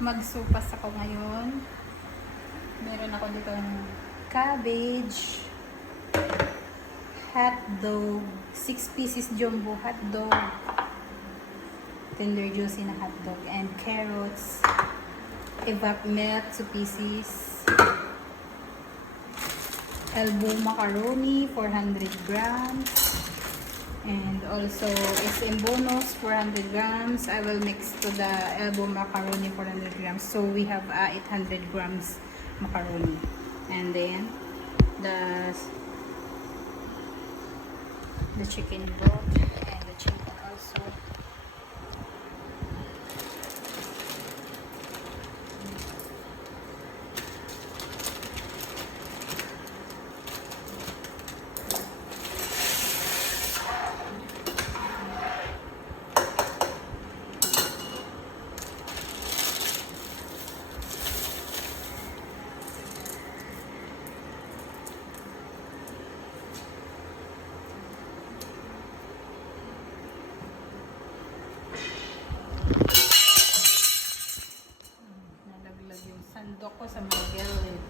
Magsupas ako ngayon. Meron ako dito ng cabbage, hotdog, 6 pieces jumbo hotdog, tender juicy na hotdog, and carrots, evap milk 2 pieces, elbow macaroni 400 grams, and also SM bonus 400 grams. I will mix to the elbow macaroni 400 grams. So we have 800 grams macaroni. And then the chicken broth and the chicken also. Nalaglag yung sandok ko sa mga gilid.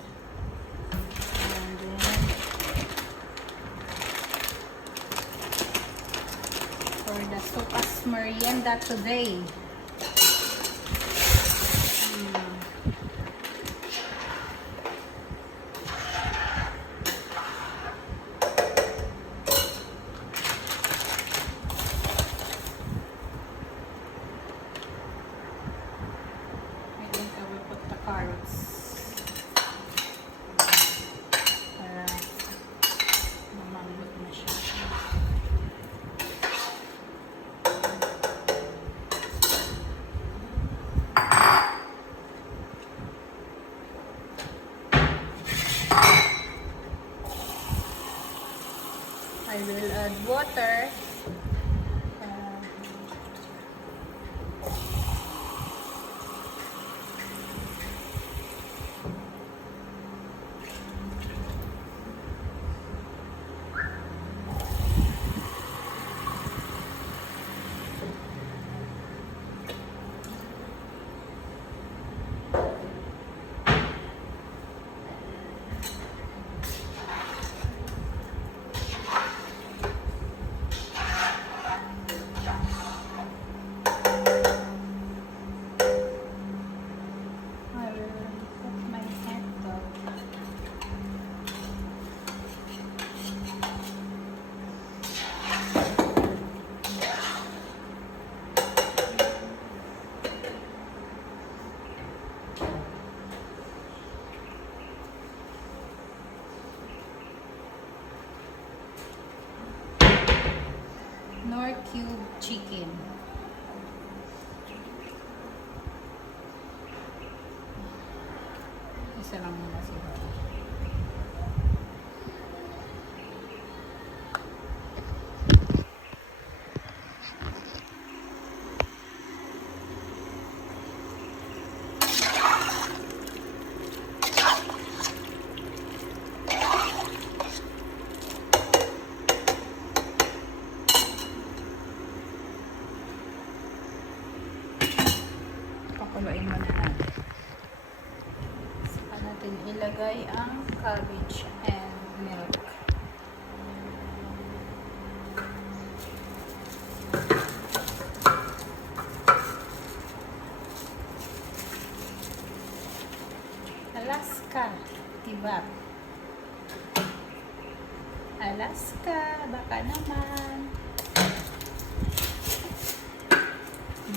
And then for the sopas merienda today, I think I will put the carrots para mamambot na siya. I will add water. Nor cube chicken. Isa lang muna siguro. Pakuluin muna natin. Saka natin ilagay ang cabbage and milk. Alaska, diba? Alaska, baka naman.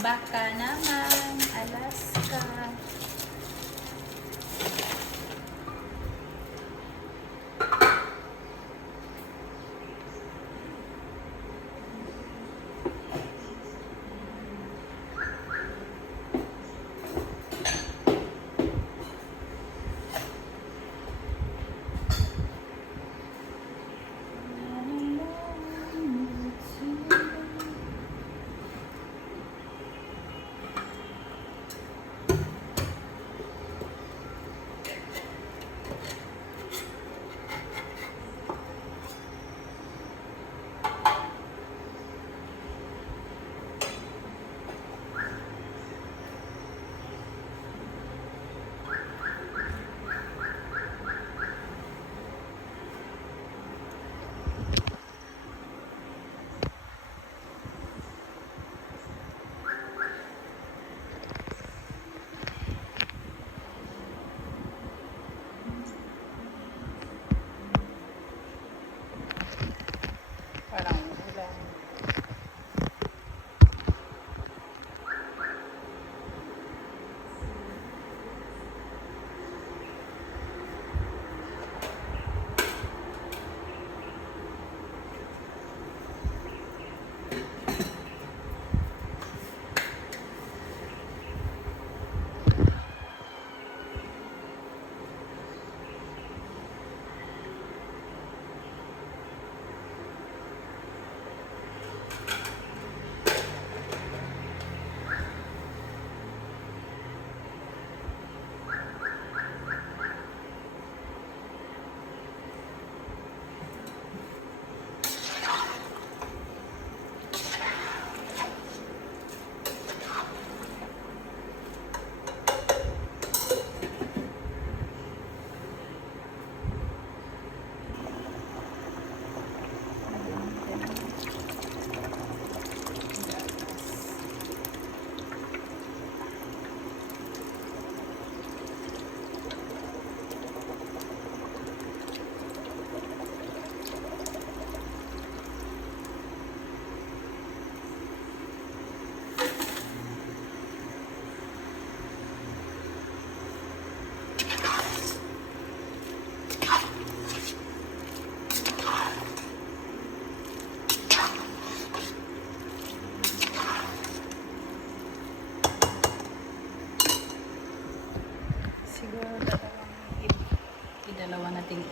Baka naman, Alaska.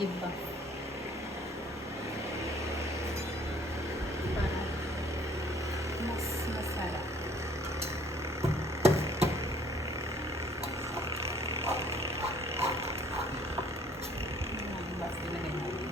iba. Para mas masarap. Ayan, basta ilagay natin.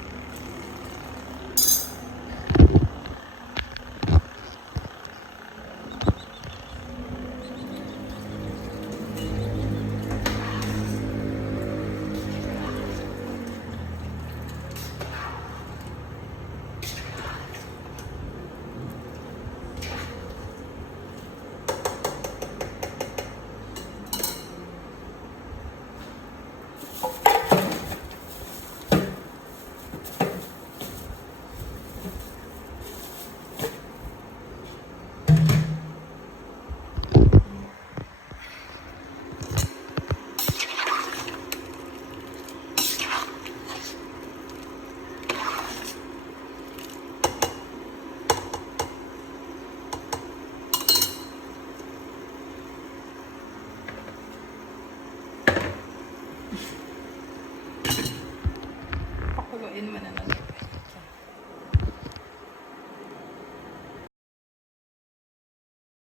Pakuluin mo na lang.